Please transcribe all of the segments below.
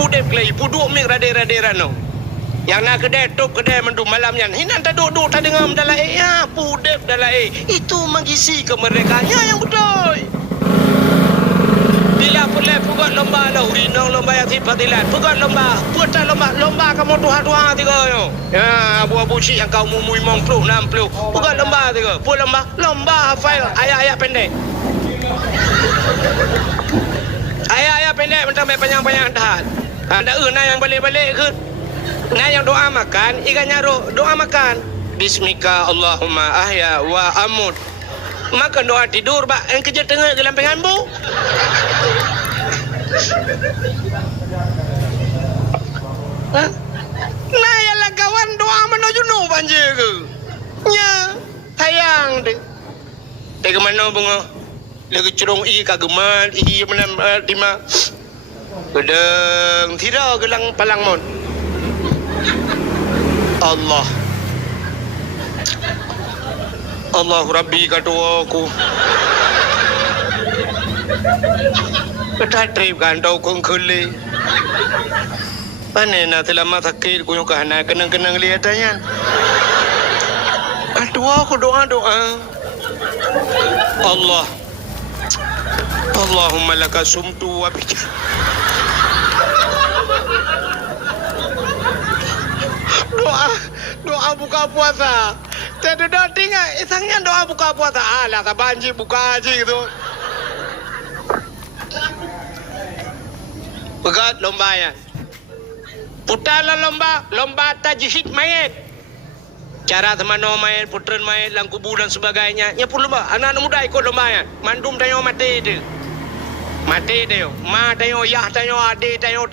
Pudep kelai puduk mik rade-rade rano. Yang nak kedai top kedai mendung malamnya. Hinan tak duduk tak dengar dalam ya pudep dalam itu mengisi kemerdekaannya yang betul. Bila pulai pugat lomba lah urinong lomba yang tipatilan. Pugat lomba, putar lomba kamu tuha-tuha tiga yo. Ya abu-abu cik yang kau mumui 50 60. Pugat lomba tiga. Pul lomba hafal ayat-ayat pendek. Ayat-ayat pendek mentang panjang-panjang tahan. Ada yang balik-balik ke? Nah yang doa makan, ikan nyaruk doa makan. Bismika Allahumma ahya wa amut. Makan doa tidur bak yang kerja tengah ke lampengan bu. Nah yalah kawan doa menuju no banjir ke? Nya sayang deh. Tega mana bunga? Lagi cerong i kageman i menam lima. Gedeng tidak gelang palang mon. Allah Rabbi kata aku kata trip gantau kong kele panena telah mata kir kunyuk kahana kenang-kenang lihatnya aduh aku doa Allah Allahumma laka sumtu wa bika doa buka puasa. Tidak tinggal isangnya doa buka puasa. Alah tak banjir buka aja gitu. Pegat lomba ya. Putalah lomba tajhid mayat. Cara temano mayat, putran mayat, lang kubur dan sebagainya. Ya pun lomba. Anak-anak muda ikut lomba ya. Mandum tayo mati itu. Mati tayo. Ma tayo, yah tayo, adik tayo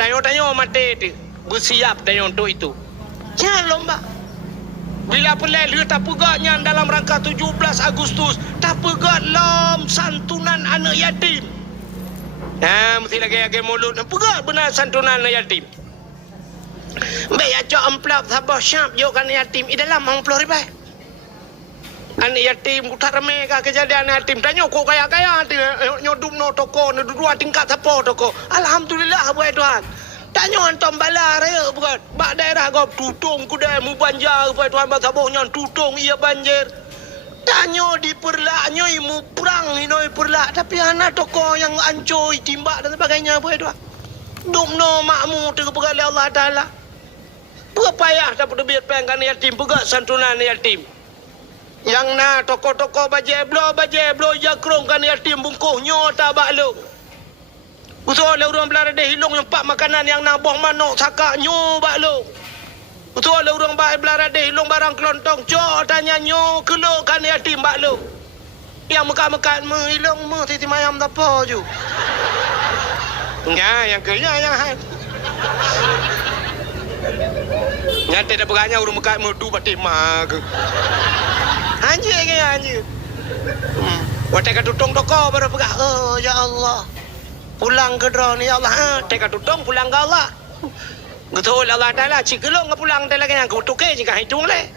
mati itu. Bersiap tayo untuk itu. Ya lomba. Bila pelai dia tak pegaknya dalam rangka 17 Agustus. Tak pegat lom santunan anak yatim. Mesti lagi mulut. Pegat benar santunan anak yatim. Baik ajak amplop sabar syap yuk anak yatim. I dalam 50 ribu. Anak yatim tak ramai kejadian anak yatim. Tanya kok kaya-kaya. Nyodum no toko. Dua tingkat siapa toko. Alhamdulillah buat Tuhan. Tanya antam bala raya bukan. Bak daerah kau tutung kudai mu banjar pai tuan bang sabohnya tutung ia banjir. Tanya di perlaknya mu perang inoi perlak tapi anak toko yang ancoi timbak dan sebagainya pai tuan. Dumno makmu terpegali Allah Taala. Berpayah dapat duit pengkan yatim pegak santunan yatim. Yang na toko-toko bajeblo jakrong kan yatim bungkuhnya tak bakluk. Betul lah orang belar ada hilung nyempak makanan yang nabuh manok sakak nyu baklo. Betul lah orang belar ada hilung barang kelontong cok tanya nyu keluk kan yatim baklo. Yang mekat-mekat hilung titi mayam tak apa je. Ya yang kenya yang han. Nyata dah beranya orang mekat merdu batik mak. Anjir ke anjir. Watak tutong toko baru pegak. Oh ya Allah. Pulang ke drone ya Allah. Teka tutong pulang ke Allah. Betul Allah Taala cikelong pulang teh lagi yang kutuke jika hitung le.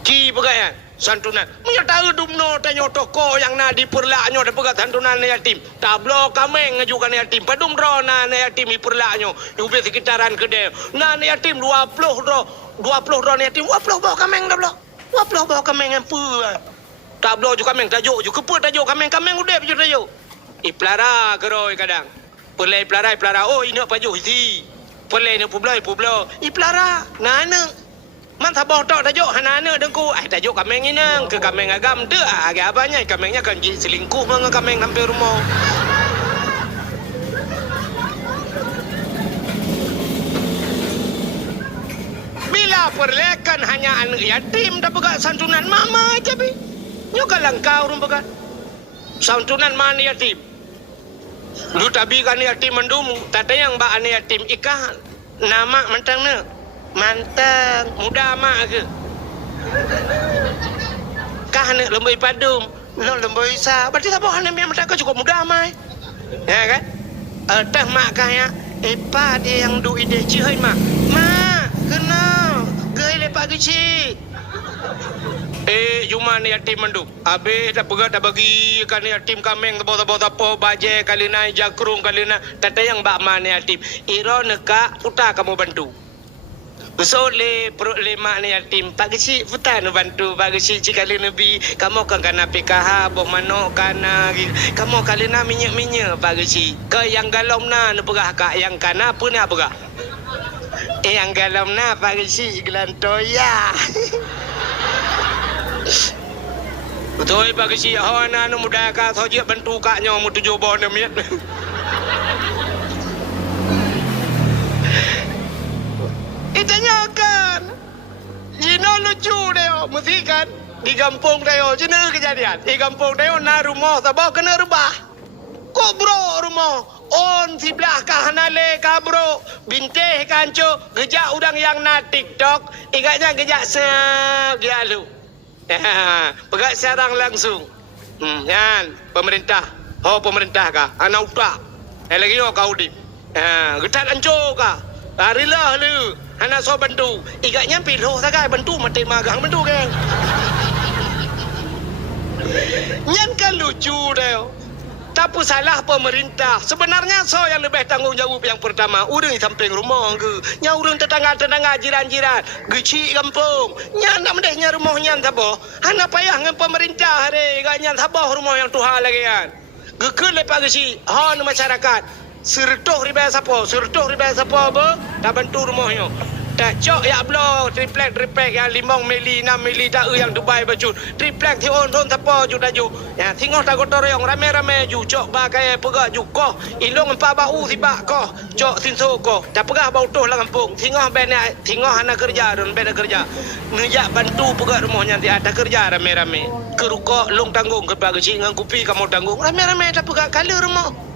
Ci pegaya santunan. Punya tahu dumno tanyo toko yang na di perlaknyo ada pegat santunan yatim. Tablo kameng ngajukan yatim. Padum drona yatim di perlaknyo. Ubi sekitaran kedai. Na yatim 20 drone yatim. 20 bawa kameng dah blo. 20 bawa kameng empu. Tak blow juga kameng tajuk juga keput tajuk kameng udah paju tajuk. Iplara keroi kadang. Pelai pelara. Oh ini apa tajuk isi. Pelai ni publo. Iplara. Nana. Man sabah tok tajuk hanana dengku. Tajuk kameng ini ke kameng agam tu agak abanya kamengnya kan jadi selingkuh dengan kameng hampir rumah. Bila perlekan hanya anak yatim dah pegat santunan mama aja bi. Nyo kalang kau rumah santunan mana yatim. Lu tabi kan yatim mendum. Tata yang ba ane yatim ikah nama mantang ne. Mantang muda mak ke. Kah ne lemboi padum. No lemboi sa. Berarti tak boleh ane mantang ke cukup muda mai. Ya kan? Tah mak kah ya. Epa dia yang du ide cihoi mak. Mak, kenal. Gei lepak kecil. Cuma ni yatim mandu. Habis dah pegat dah bagi kan ni yatim kameng tabo baje kali na jakrung kali na tatayang bak man yatim. Iro neka puta kamu bantu. So le mak ni yatim pagi si puta nu bantu pagi si cikali nabi kamu kan kana PKH boh mano kana kamu kali na minyak pagi si ke yang galom na nu pegah kak yang kana pun apa gak yang galom na pagi si gelantoya. Betul bagi si hawana nu muda ka tho je bantu kaknya mu 7 bon miet. Itanya kan. Jino lucu deo mesti kan di kampung deo jene kejadian. Di kampung deo na rumah tabah kena rubah. Kok bro rumah on sebelah kahanale ka bro binteh kanco gejak udang yang na TikTok igaknya gejak segialu. Pegat sarang langsung. Kan pemerintah. Oh pemerintah kah? Anak utak. Lagi yo kau di. Getat anco kah? Harilah lu. Anak so bantu. Igaknya piloh sagai bantu mati magang bantu kan. Nyan kan lucu deh. Tapi salah pemerintah. Sebenarnya so yang lebih tanggungjawab yang pertama. Urang di samping rumah ke. Nya urang tetangga-tetangga jiran-jiran. Gecik kampung. Nya nak mendehnya rumah nyan sabo. Hana payah dengan pemerintah hari. Ganyan sabo rumah yang Tuhan lagi kan. Gekul lepas geci. Hon masyarakat. Sertuh ribai sapo. Sertuh ribai sapo apa. Tak bantu rumahnya. Tak cok ya blo triplek yang 5 mili 6 mili tak yang Dubai baju triplek ti on tapo ju daju ya tengok tak kotor yang rame-rame ju cok bagai pegak ju koh ilong empa bau tiba koh cok sinso koh tak pegah bau tuh lah kampung tengok ben tengok anak kerja dan ben kerja ngejak bantu pegak rumahnya nanti ada kerja rame-rame kerukok long tanggung ke pagi ngan kupi kamu tanggung rame-rame tak pegak kali rumah